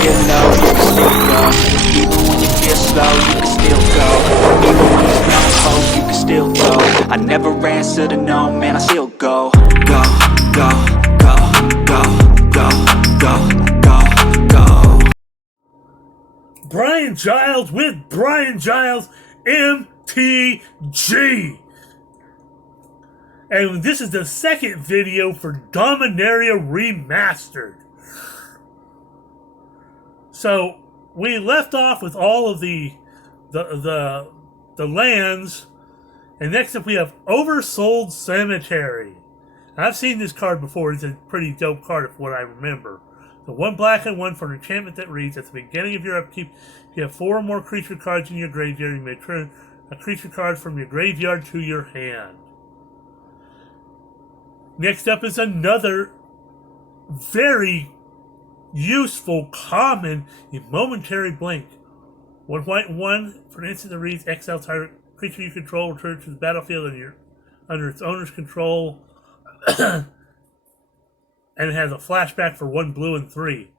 feel low, you can still go. Even when you feel slow, you can still go. Even when there's no hope, you can still go. I never answer to no, man, I still go. Go, go, go, go, go, go, go, go. Brian Giles with Brian Giles MTG. And this is the second video for Dominaria Remastered. So we left off with all of the lands, and next up we have Oversold Cemetery. I've seen this card before. It's a pretty dope card if what I remember. So 1 black and 1 for an enchantment that reads, at the beginning of your upkeep, if you have 4 or more creature cards in your graveyard, you may turn a creature card from your graveyard to your hand. Next up is another very useful, common, Momentary Blink. 1 white and 1 for an instant that reads, exile target creature you control, return to the battlefield under its owner's control. And it has a flashback for 1 blue and 3.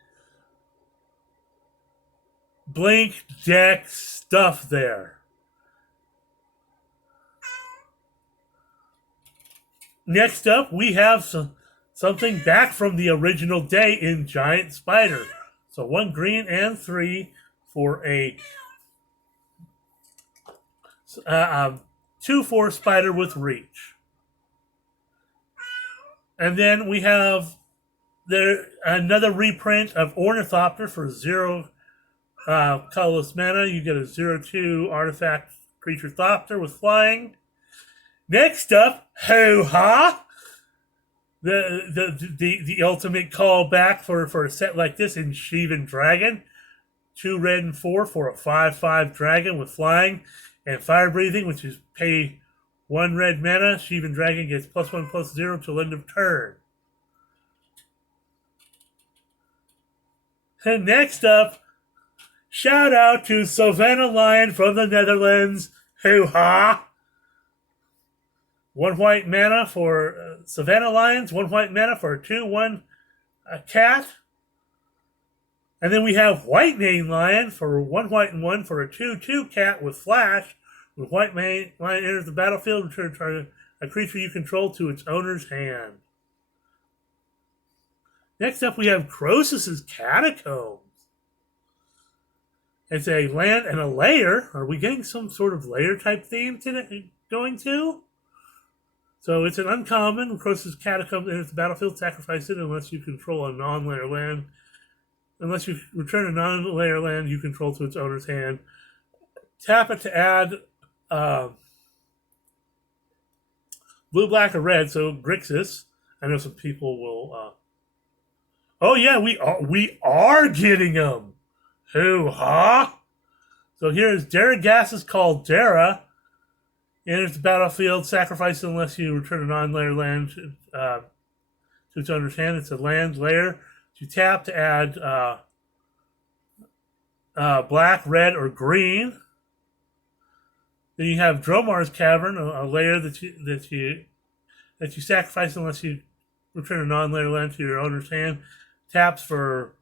Blink deck stuff there. Next up, we have something back from the original day in Giant Spider. So 1 green and 3 for a 2/4 spider with reach. And then we have another reprint of Ornithopter for 0 colorless mana. You get a 0/2 artifact creature Thopter with flying. Next up, Hoo-Ha! The ultimate callback for a set like this in Shivan Dragon. 2 red and 4 for a 5/5 dragon with flying and fire breathing, which is pay 1 red mana. Shivan Dragon gets +1/+0 till end of turn. And next up, shout out to Savannah Lion from the Netherlands. Hoo-Ha! 1 white mana for Savannah Lions, 1 white mana for a 2/1 cat. And then we have White Mane Lion for 1 white and 1 for a 2/2 cat with flash. When White Mane Lion enters the battlefield, return a creature you control to its owner's hand. Next up, we have Croesus's Catacombs. It's a land and a lair. Are we getting some sort of lair type theme today going to? So it's an uncommon. Croesus's Catacombs enters the battlefield, sacrifice it unless you control a non-lair land. Unless you return a non-lair land you control to its owner's hand. Tap it to add blue, black, or red. So Grixis. I know some people will. Oh yeah, we are getting them. Hoo-ha! So here's Daragas's Caldera. Enters the battlefield, sacrifice it unless you return a non-lair land to its owner's hand. It's a land lair. You tap to add black, red, or green. Then you have Dromar's Cavern, a lair that you sacrifice unless you return a non-lair land to your owner's hand. Taps for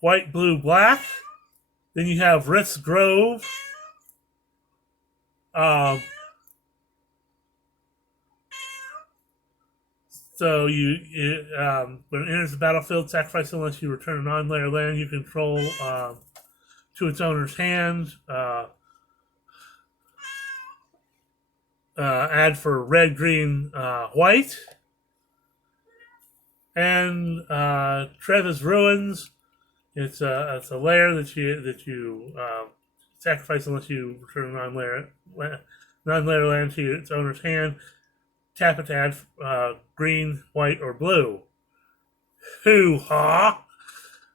white, blue, black. Then you have Rift's Grove. So when it enters the battlefield, sacrifice unless you return a non-lair land you control to its owner's hand. Add for red, green, white. And Treva's Ruins. It's a lair that you sacrifice unless you return a non-lair land to its owner's hand. Tap it to add green, white, or blue. Hoo-ha!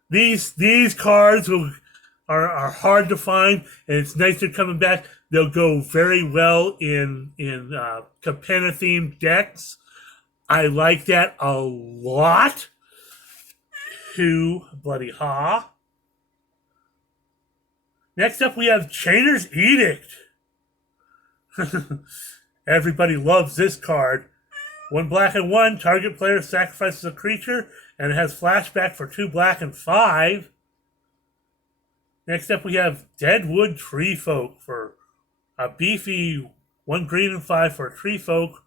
These cards are hard to find, and it's nice they're coming back. They'll go very well in Capenna-themed decks. I like that a lot. Hoo-bloody-ha! Next up, we have Chainer's Edict. Everybody loves this card. 1 black and 1. Target player sacrifices a creature, and it has flashback for 2 black and 5. Next up, we have Deadwood Tree Folk for a beefy 1 green and 5 for a Tree Folk.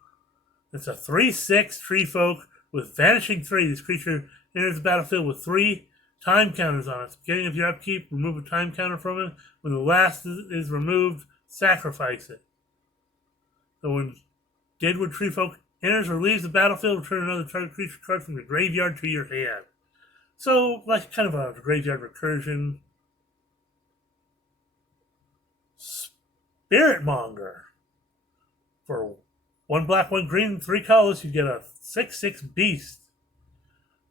It's a 3/6 Tree Folk with Vanishing 3. This creature enters the battlefield with 3 time counters on it. At the beginning of your upkeep, remove a time counter from it. When the last is removed, sacrifice it. So when Deadwood Tree Folk enters or leaves the battlefield, return another target creature card from your graveyard to your hand. So, like kind of a graveyard recursion. Spiritmonger. For 1 black, 1 green, 3 colors, you get a 6/6 beast.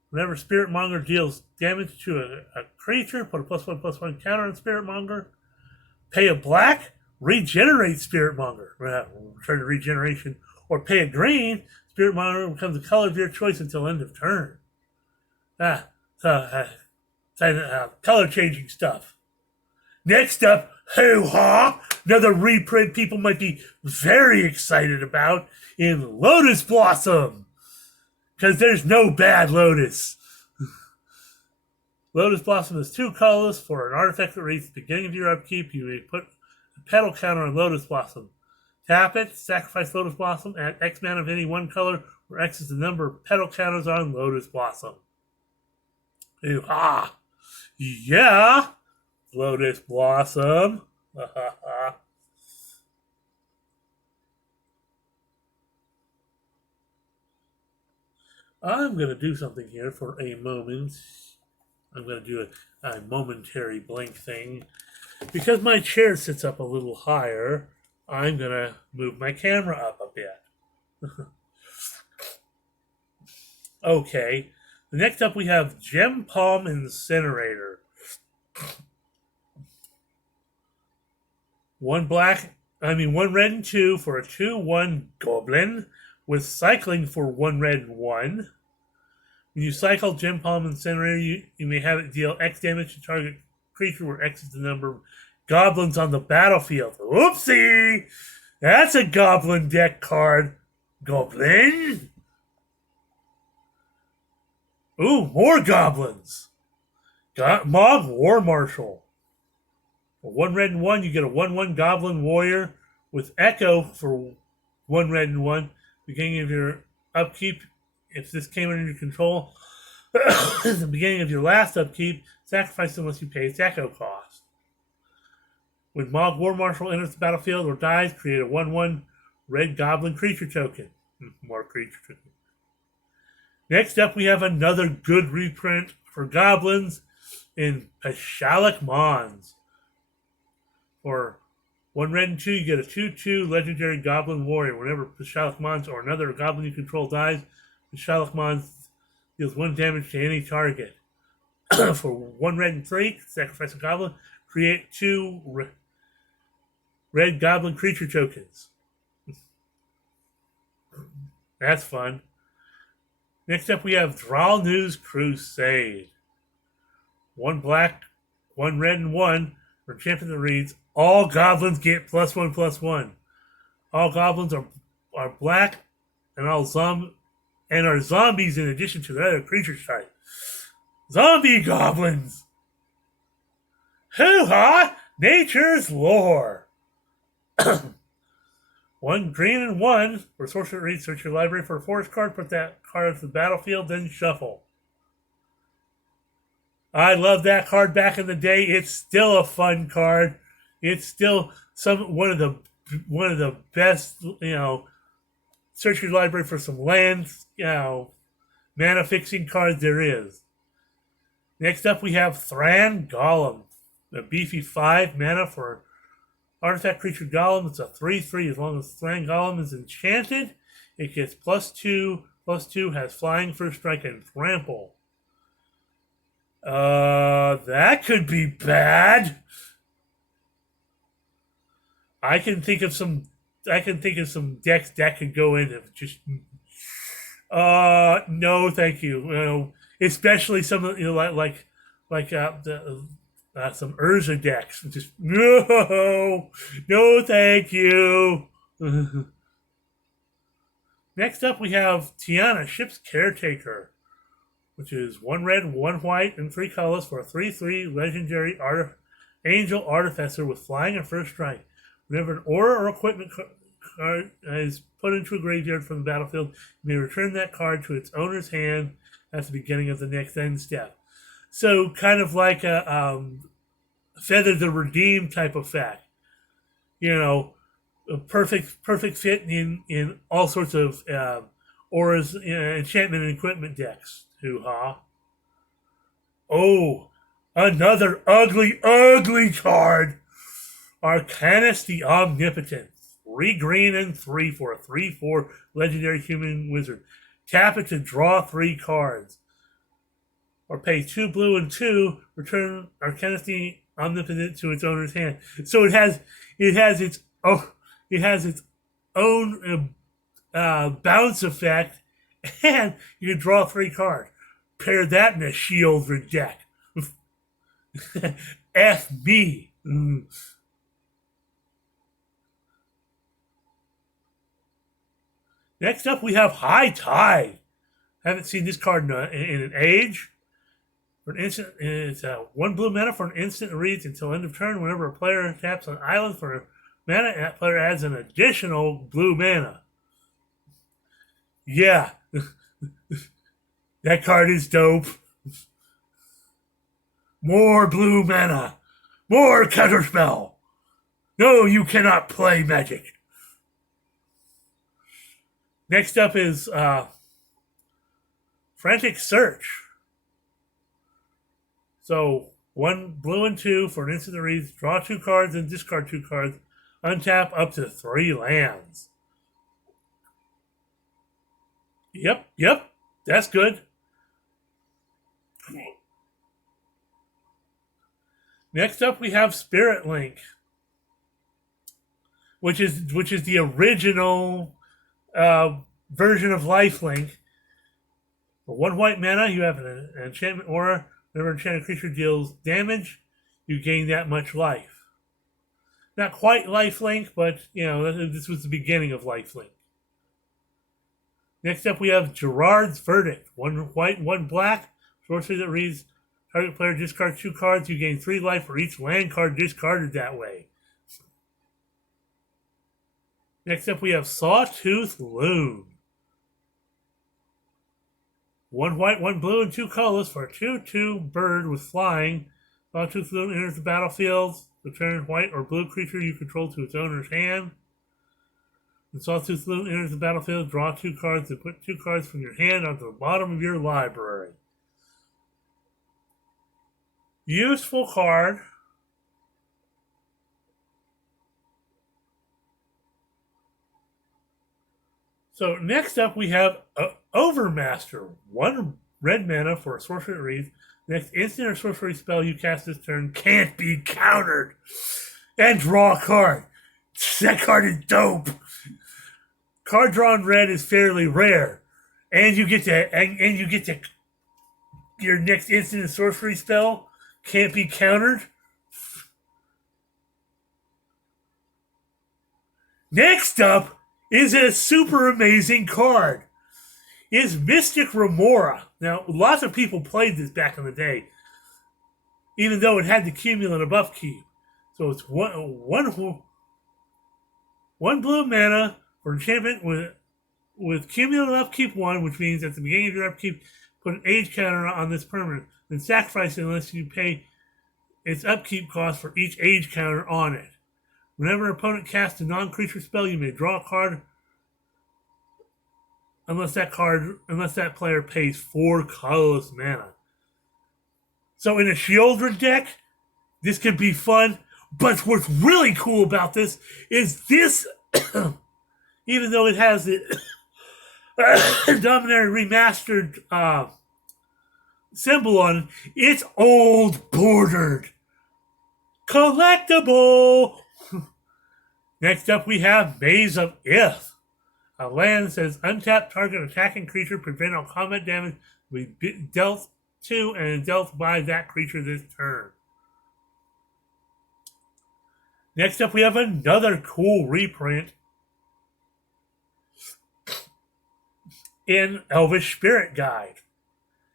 Whenever Spiritmonger deals damage to a creature, put a +1/+1 counter on Spiritmonger. Pay a black, regenerate Spiritmonger. Return to regeneration. Or pay a green, Spiritmonger becomes the color of your choice until end of turn. Color changing stuff. Next up, hoo-ha! Another reprint people might be very excited about in Lotus Blossom. Because there's no bad Lotus. Lotus Blossom is 2 colors for an artifact that reads at the beginning of your upkeep. You may put a petal counter on Lotus Blossom. Tap it, sacrifice Lotus Blossom, add X mana of any 1 color, where X is the number of petal counters on Lotus Blossom. Hoo-ha! Yeah! Lotus Blossom. I'm going to do something here for a moment. I'm going to do a momentary blink thing. Because my chair sits up a little higher, I'm going to move my camera up a bit. Okay. Next up we have Gem Palm Incinerator. 1 red and 2 for a 2/1 goblin with cycling for 1 red and 1. When you cycle Gem Palm Incinerator, you may have it deal X damage to target creature where X is the number of goblins on the battlefield. Oopsie! That's a goblin deck card. Goblin? Ooh, more goblins. Mog War Marshal. For 1 red and 1, you get a 1/1 Goblin Warrior with Echo for 1 red and 1. Beginning of your upkeep, if this came under your control, at the beginning of your last upkeep, sacrifice unless you pay its Echo cost. When Mog War Marshal enters the battlefield or dies, create a 1/1 red Goblin creature token. More creature token. Next up, we have another good reprint for goblins in Pashalik Mons. For 1 red and 2, you get a 2/2 legendary Goblin Warrior. Whenever Pashalik Mons or another goblin you control dies, Pashalik Mons deals 1 damage to any target. For 1 red and 3, sacrifice a goblin, create 2 red goblin creature tokens. That's fun. Next up, we have Thrallnew's Crusade. 1 black, 1 red, and 1 for a champion that reads, all goblins get +1/+1. All goblins are black and are zombies in addition to their other creature type. Zombie goblins! Hoo-ha! Nature's lore! 1 green and 1 for sorcerer reads, search your library for a forest card, put that card to the battlefield, then shuffle. I love that card back in the day. It's still a fun card. It's still one of the best, search your library for some lands, mana fixing cards there is. Next up we have Thran Golem, a beefy 5 mana for artifact creature Golem. It's a 3/3. As long as Thran Golem is enchanted, it gets +2/+2, has flying, first strike, and trample. That could be bad. I can think of some decks that could go in and just no, thank you. Especially some of some Urza decks. Just no, thank you. Next up, we have Tiana, Ship's Caretaker, which is 1 red, 1 white, and 3 colors for a 3/3 legendary angel artificer with flying and first strike. Whenever an aura or equipment card is put into a graveyard from the battlefield, you may return that card to its owner's hand at the beginning of the next end step. So, kind of like a Feather the Redeem type effect. You know, a perfect fit in all sorts of auras, enchantment, and equipment decks. Hoo-ha. Oh, another ugly card. Arcanus the Omnipotent. 3 green and 3 for a 3/4 legendary human wizard. Tap it to draw 3 cards. Or pay 2 blue and 2, return Arcanus the Omnipotent to its owner's hand. So it has its own bounce effect, and you can draw 3 cards. Pair that in a Shieldred deck. F me. Next up, we have High Tide. Haven't seen this card in an age. For an instant, it's 1 blue mana for an instant. It reads until end of turn. Whenever a player taps an island for mana, that player adds an additional blue mana. Yeah, that card is dope. More blue mana. More counterspell. No, you cannot play Magic. Next up is Frantic Search. So 1 blue and 2 for an instant that reads, draw 2 cards and discard 2 cards. Untap up to 3 lands. Yep, that's good. Next up, we have Spirit Link, which is the original version of Lifelink. For 1 white mana, you have an enchantment aura. Whenever an enchanted creature deals damage, you gain that much life. Not quite Lifelink, but this was the beginning of Lifelink. Next up, we have Gerard's Verdict. 1 white, 1 black. Sorcery that reads, target player discards 2 cards. You gain 3 life for each land card discarded that way. Next up, we have Sawtooth Loon. 1 white, 1 blue, and 2 colors for a 2/2 bird with flying. Sawtooth Loon enters the battlefield. Return white or blue creature you control to its owner's hand. When Sawtooth Loon enters the battlefield, draw 2 cards and put 2 cards from your hand onto the bottom of your library. Useful card. So next up we have Overmaster. 1 red mana for a sorcery that reads, next instant or sorcery spell you cast this turn can't be countered. And draw a card. That card is dope. Card drawn red is fairly rare. And you get to your next instant and sorcery spell can't be countered. Next up is a super amazing card. Is Mystic Remora. Now, lots of people played this back in the day, even though it had the cumulative upkeep. So it's one blue mana for enchantment with cumulative upkeep 1, which means at the beginning of your upkeep, put an age counter on this permanent. Then sacrifice it unless you pay its upkeep cost for each age counter on it. Whenever an opponent casts a non-creature spell, you may draw a card unless that player pays 4 colorless mana. So in a Shieldred deck, this could be fun. But what's really cool about this is this, even though it has the Dominaria Remastered symbol on it, it's old bordered. Collectible! Next up, we have Maze of Ith. A land says untap target attacking creature, prevent all combat damage, will be dealt to and dealt by that creature this turn. Next up, we have another cool reprint. in Elvish Spirit Guide.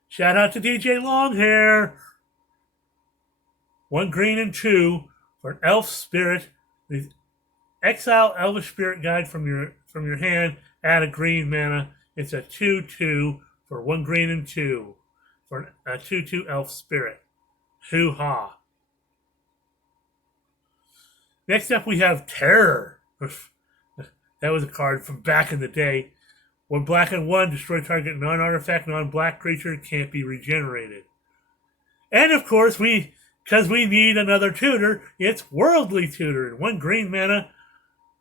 Shout out to DJ Longhair. 1 green and 2 for an elf spirit. Exile Elvish Spirit Guide from your hand. Add a green mana. It's a 2/2 for 1 green and 2 for a 2/2 elf spirit. Hoo ha! Next up, we have Terror. That was a card from back in the day. 1 black and 1, destroy target non-artifact, non-black creature, can't be regenerated. And of course, because we need another tutor, it's Worldly Tutor. 1 green mana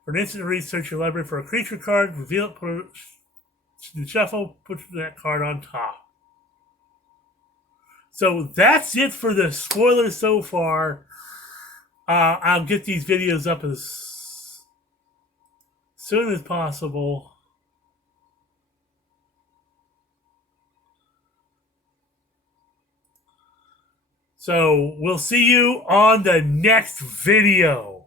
for an instant research your library for a creature card, reveal it, put it to the shuffle, put that card on top. So that's it for the spoilers so far. I'll get these videos up as soon as possible. So we'll see you on the next video.